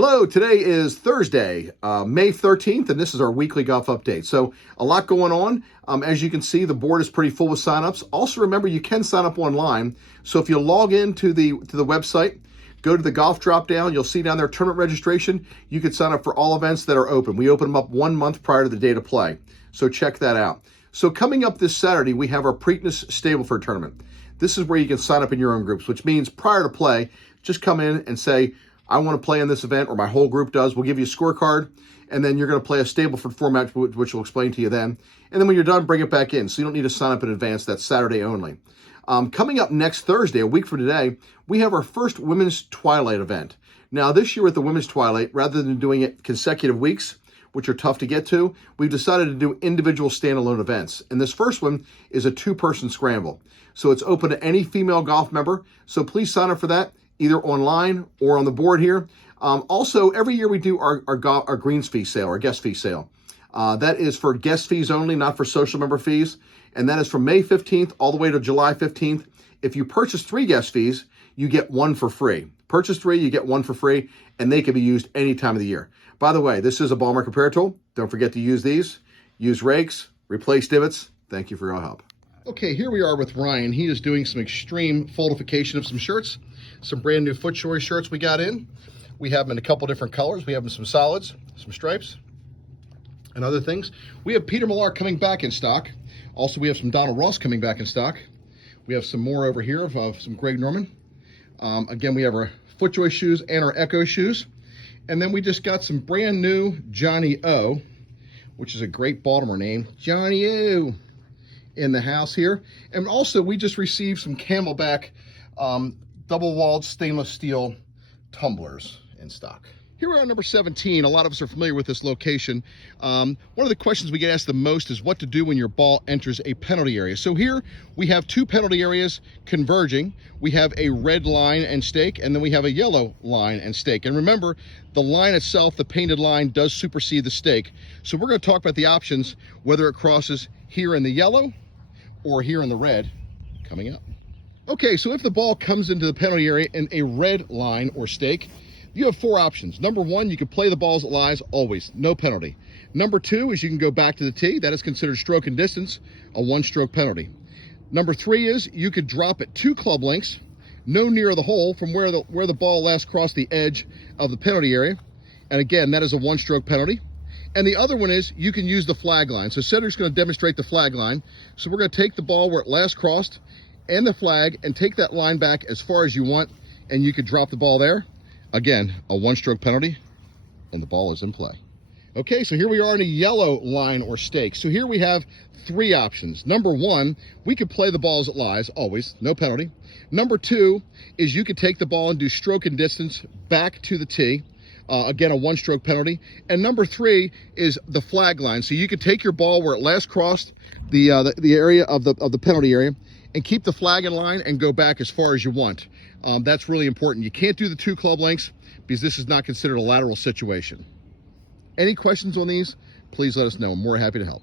Hello, today is Thursday, May 13th, and this is our weekly golf update. So a lot going on. As you can see, the board is pretty full with signups. Also, remember, you can sign up online. So if you log into the website, go to the golf drop down, you'll see down there tournament registration. You can sign up for all events that are open. We open them up 1 month prior to the date of play. So check that out. So coming up this Saturday, we have our Preakness Stableford tournament. This is where you can sign up in your own groups, which means prior to play, just come in and say, I want to play in this event, or my whole group does. We'll give you a scorecard, and then you're going to play a Stableford format, which we'll explain to you then. And then when you're done, bring it back in. So you don't need to sign up in advance. That's Saturday only. Coming up next Thursday, a week from today, we have our first Women's Twilight event. Now, this year with the Women's Twilight, rather than doing it consecutive weeks, which are tough to get to, we've decided to do individual standalone events. And this first one is a 2-person scramble. So it's open to any female golf member. So please sign up for that, either online or on the board here. Also, every year we do our greens fee sale, our guest fee sale. That is for guest fees only, not for social member fees. And that is from May 15th all the way to July 15th. If you purchase 3 guest fees, you get 1 for free. Purchase 3, you get 1 for free, and they can be used any time of the year. By the way, this is a ball mark repair tool. Don't forget to use these. Use rakes, replace divots. Thank you for your help. Okay, here we are with Ryan. He is doing some extreme foldification of some shirts. Some brand new FootJoy shirts we got in. We have them in a couple different colors. We have them some solids, some stripes, and other things. We have Peter Millar coming back in stock. Also, we have some Donald Ross coming back in stock. We have some more over here of some Greg Norman. Again, we have our FootJoy shoes and our Echo shoes. And then we just got some brand new Johnny O, which is a great Baltimore name. Johnny O in the house here. And also, we just received some Camelback double-walled stainless steel tumblers in stock. Here we are, number 17. A lot of us are familiar with this location. One of the questions we get asked the most is what to do when your ball enters a penalty area. So here we have 2 penalty areas converging. We have a red line and stake, and then we have a yellow line and stake. And remember, the line itself, the painted line, does supersede the stake. So we're going to talk about the options, whether it crosses here in the yellow or here in the red, coming up. Okay, so if the ball comes into the penalty area in a red line or stake, you have 4 options. Number 1, you can play the balls it lies, always, no penalty. Number 2 is you can go back to the tee. That is considered stroke and distance, a 1-stroke penalty. Number 3 is you could drop it 2 club lengths, no nearer the hole from where the ball last crossed the edge of the penalty area. And again, that is a 1-stroke penalty. And the other one is you can use the flag line. So Cedric's going to demonstrate the flag line. So we're going to take the ball where it last crossed and the flag and take that line back as far as you want, and you could drop the ball there. Again, a 1-stroke penalty, and the ball is in play. Okay, so here we are in a yellow line or stake. So here we have 3 options. Number 1, we could play the ball as it lies, always, no penalty. Number 2 is you could take the ball and do stroke and distance back to the tee. Again, a 1-stroke penalty. And number 3 is the flag line. So you could take your ball where it last crossed the area of the penalty area and keep the flag in line and go back as far as you want. That's really important. You can't do the 2 club lengths because this is not considered a lateral situation. Any questions on these, please let us know. I'm more happy to help.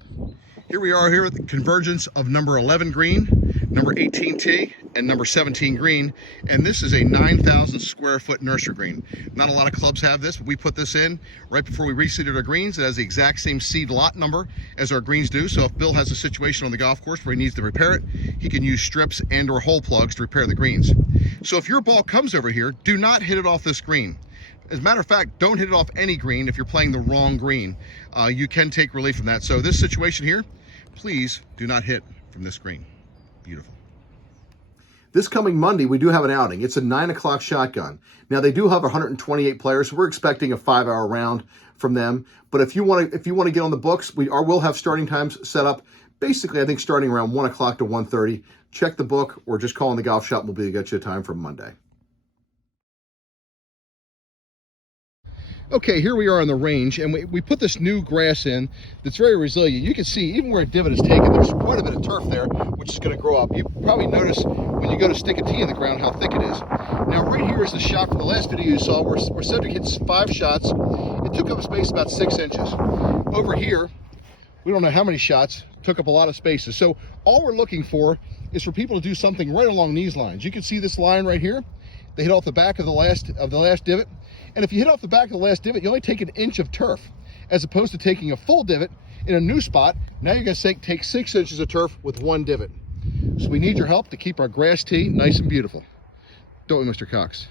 Here we are here at the convergence of number 11 green, number 18 tee, and number 17 green. And this is a 9,000 square foot nursery green. Not a lot of clubs have this, but we put this in right before we reseeded our greens. It has the exact same seed lot number as our greens do. So if Bill has a situation on the golf course where he needs to repair it, he can use strips and or hole plugs to repair the greens. So if your ball comes over here, do not hit it off this green. As a matter of fact, don't hit it off any green if you're playing the wrong green. You can take relief from that. So this situation here, please do not hit from this green. Beautiful. This coming Monday, we do have an outing. It's a 9 o'clock shotgun. Now, they do have 128 players, so we're expecting a 5-hour round from them. But if you want to get on the books, we'll have starting times set up. Basically, I think starting around 1 o'clock to 1:30. Check the book or just call in the golf shop. We'll be able to get you a time for Monday. Okay, here we are on the range, and we put this new grass in that's very resilient. You can see, even where a divot is taken, there's quite a bit of turf there, which is going to grow up. You probably notice when you go to stick a tee in the ground how thick it is. Now, right here is the shot from the last video you saw where Cedric hits 5 shots. It took up space about 6 inches. Over here, we don't know how many shots, took up a lot of spaces. So all we're looking for is for people to do something right along these lines. You can see this line right here. They hit off the back of the last divot. And if you hit off the back of the last divot, you only take an inch of turf, as opposed to taking a full divot in a new spot. Now you're going to take 6 inches of turf with 1 divot. So we need your help to keep our grass tee nice and beautiful. Don't we, Mr. Cox?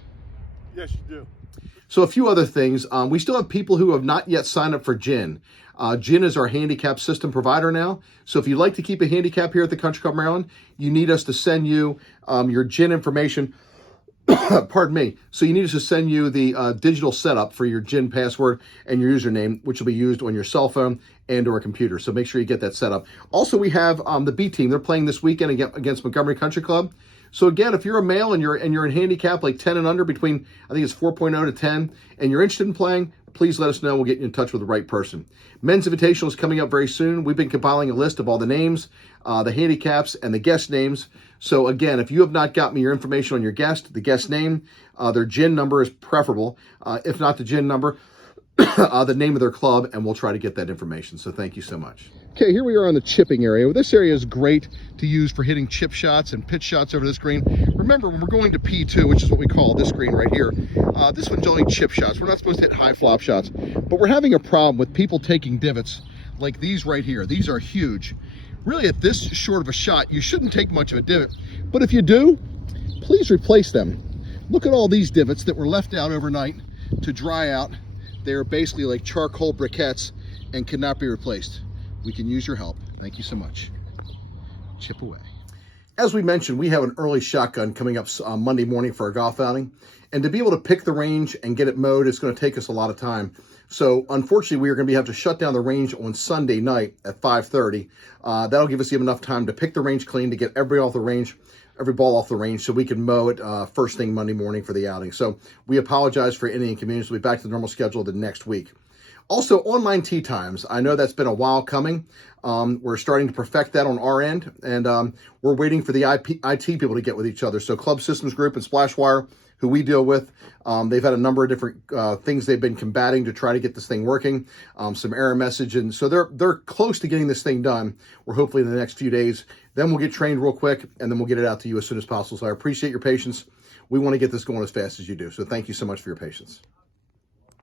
Yes, you do. So a few other things. We still have people who have not yet signed up for GHIN. GHIN is our handicap system provider now. So if you'd like to keep a handicap here at the Country Club Maryland, you need us to send you your GHIN information. Pardon me. So you need us to send you the digital setup for your GHIN password and your username, which will be used on your cell phone and or a computer. So make sure you get that set up. Also, we have the B team. They're playing this weekend against Montgomery Country Club. So again, if you're a male and you're in handicap like 10 and under, between I think it's 4.0 to 10, and you're interested in playing, please let us know. We'll get you in touch with the right person. Men's Invitational is coming up very soon. We've been compiling a list of all the names, the handicaps, and the guest names. So again, if you have not got me your information on your guest, the guest name, their GHIN number is preferable. If not the GHIN number, the name of their club, and we'll try to get that information. So thank you so much. Okay, here we are on the chipping area. This area is great to use for hitting chip shots and pitch shots over this green. Remember, when we're going to P2, which is what we call this green right here, this one's only chip shots. We're not supposed to hit high flop shots, but we're having a problem with people taking divots like these right here. These are huge. Really, at this short of a shot, you shouldn't take much of a divot, but if you do, please replace them. Look at all these divots that were left out overnight to dry out. They're basically like charcoal briquettes and cannot be replaced. We can use your help. Thank you so much. Chip away. As we mentioned, we have an early shotgun coming up Monday morning for our golf outing. And to be able to pick the range and get it mowed, it's going to take us a lot of time. So unfortunately, we are going to have to shut down the range on Sunday night at 5:30. That'll give us even enough time to pick the range clean, to get everybody off the range, every ball off the range, so we can mow it first thing Monday morning for the outing. So we apologize for any inconvenience. We'll be back to the normal schedule the next week. Also, online tee times. I know that's been a while coming. We're starting to perfect that on our end, and we're waiting for the IT people to get with each other. So Club Systems Group and Splashwire, who we deal with, they've had a number of different things they've been combating to try to get this thing working, some error message, and so they're close to getting this thing done. We're hopefully in the next few days. Then we'll get trained real quick, and then we'll get it out to you as soon as possible. So I appreciate your patience. We want to get this going as fast as you do. So thank you so much for your patience.